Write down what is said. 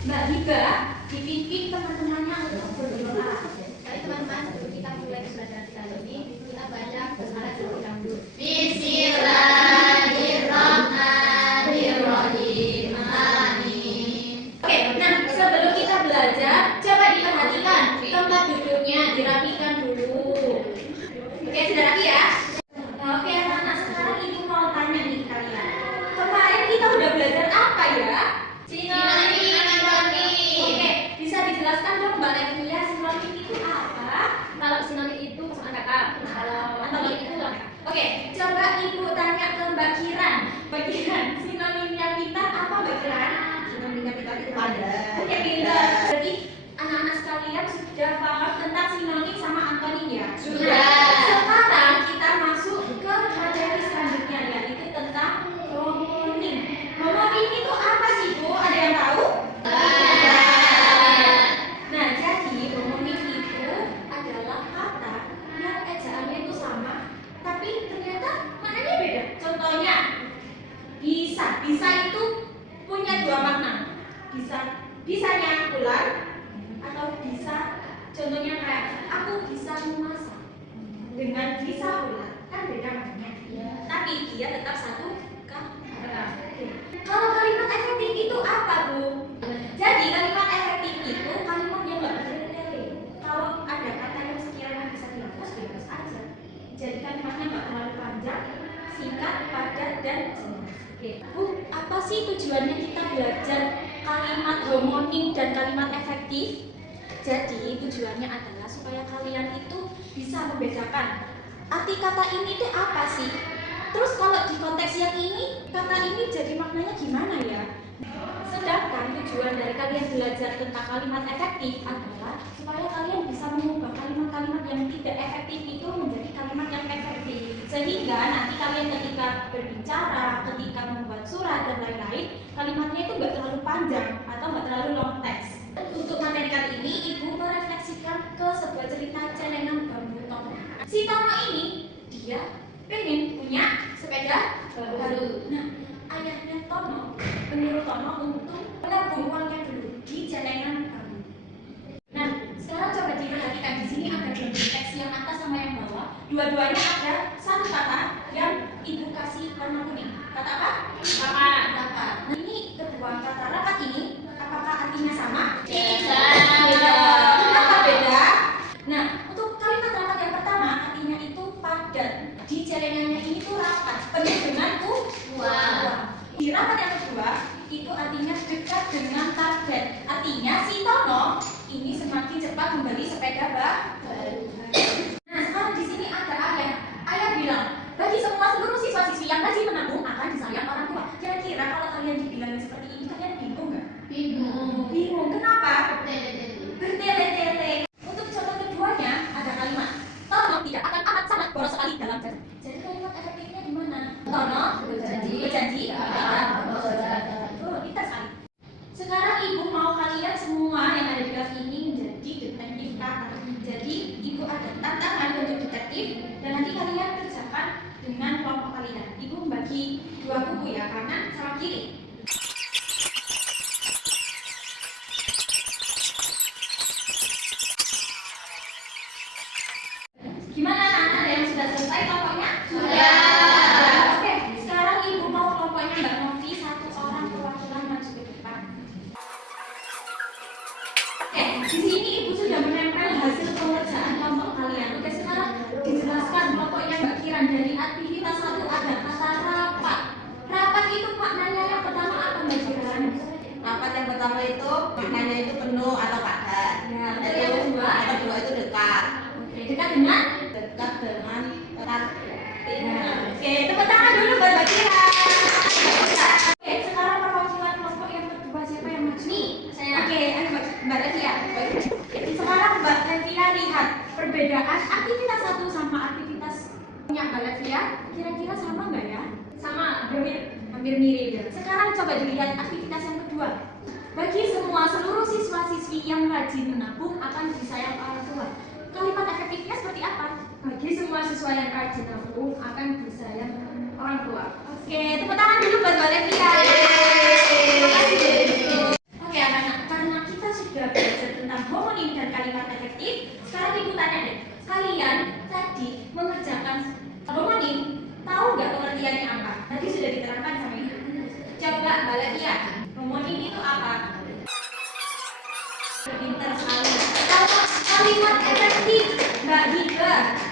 Mbak Hiba dipimpin teman-temannya untuk berdoa. Baik teman-teman, sebelum kita mulai pembelajaran kita ini, kita baca basmalah terlebih dahulu. Bismillahirrahmanirrahim. Amin. Oke, nah sebelum kita belajar, coba diperhatikan tempat duduknya, dirapikan dulu. Oke, sudah rapi ya? Oke, anak-anak, sekarang ibu mau tanya nih kalian. Kemarin kita udah belajar apa ya? Sinonim. Oke, bisa dijelaskan dong Mbak Levia, sinonim itu apa? Kalau sinonim itu sama kata, kalau antonim itu lengkap. Oke, coba ibu tanya ke Mbak Kiran. Mbak Kiran, sinonimnya pintar apa Mbak Kiran? Sinonimnya kita itu padat. Oke, pintar. Jadi anak-anak sekalian sudah paham tentang sinonim sama antonim ya? Sudah. Sekarang kita masuk ke materi selanjutnya, yaitu tentang homonim. Homonim itu apa sih Bu? Ada yang tahu? Nah, jadi homonim itu adalah kata yang ejaannya itu sama, tapi ternyata maknanya beda. Contohnya, bisa itu punya dua makna. Bisanya ular atau bisa, contohnya kayak aku bisa memasak dengan bisa ular, kan beda maknanya. Tapi dia tetap satu kata. Kalau kalimat efektif itu apa Bu? Jadi kalimat efektif itu kalimat yang nggak bertele-tele. Kalau ada kata yang sekiranya bisa dihapus, dihapus aja. Jadi kalimatnya nggak terlalu panjang, singkat, padat, dan jelas. Oke, Bu, apa sih tujuannya kita belajar kalimat homonim dan kalimat efektif? Jadi tujuannya adalah supaya kalian itu bisa membedakan arti kata ini tuh apa sih? Terus kalau di konteks yang ini, kata ini jadi maknanya gimana ya? Sedangkan tujuan dari kalian belajar tentang kalimat efektif adalah supaya kalian bisa mengubah kalimat-kalimat yang tidak efektif itu menjadi kalimat yang efektif. Sehingga nanti kalian ketika berbicara, ketika membuat surat dan lain-lain, kalimatnya itu nggak terlalu panjang atau nggak terlalu long text. Untuk materi kali ini, Ibu merefleksikan ke sebuah cerita celengan bambu Tono. Si Tono ini, dia pengen punya sepeda baru. Nah, ayahnya Tono menyuruh Tono untuk menabung uangnya dulu di celengan bambu. Nah, sekarang coba diperhatikan di sini ada dua teks yang atas sama yang bawah. Dua-duanya ada satu kata yang Ibu kasih warna kuning. Kata apa? Rapat. Rapat. Nah, ini kedua kata rapat ini, apakah artinya sama? Beda. Kenapa beda? Nah, untuk kalimat rapat yang pertama artinya itu padat. Di celengannya ini tuh rapat, penuh dengan uang. Di rapat yang kedua itu artinya dekat dengan target. Artinya si Tono ini semakin cepat membeli sepeda baru. Nah, sekarang di sini ada ayah. Ayah bilang, bagi seluruh siswa-siswi yang rajin menabung akan disayang orang tua. Kira-kira kalau kalian dibilang seperti ini, kalian bingung nggak? Bingung. Kenapa? Bertele-tele. Untuk contoh keduanya ada kalimat Tono tidak akan amat sangat boros sekali dalam jalan. Jadi kalimat efektifnya di mana? Tono berjanji pintar sekali. Sekarang Ibu mau kalian semua yang ada di kelas ini menjadi detektif kata. Jadi Ibu ada tantangan untuk detektif dan nanti kalian kerjakan dengan kelompok kalian. Ibu membagi dua buku ya, kanan sama kiri. Gimana anak-anak, ada yang sudah selesai kelompoknya? Sudah. Oke, sekarang Ibu mau kelompoknya Mbak Novi, satu orang perwakilan maju ke depan. Oke, di sini Ibu sudah menempel hasil pengerjaan kelompok kalian. Oke, sekarang dijelaskan kelompoknya Mbak Kiran. Dari aktivitas 1 ada kata rapat. Rapat itu maknanya yang pertama apa Mbak Kiran? Rapat yang pertama itu maknanya itu penuh atau padat. Ya, yang kedua itu dekat. Oke, dekat dengan target. Oke, tepuk tangan dulu buat Mbak Kira. Oke, sekarang perwakilan kelompok yang kedua siapa yang maju? Nih, saya. Oke, ayo Mbak Levia. Sekarang Mbak Levia lihat perbedaan aktivitas 1 sama aktivitas punya Mbak Levia. Kira-kira sama nggak ya? Sama, hampir mirip ya. Sekarang coba dilihat aktivitas yang kedua. Bagi seluruh siswa-siswi yang rajin menabung akan disayang orang tua. Kalimat efektifnya seperti apa? Bagi semua siswa yang rajin menabung akan disayang orang tua. Oke, tepuk tangan dulu buat Mbak Levia. Oke, anak-anak. Kalimat efektif, Mbak Hika.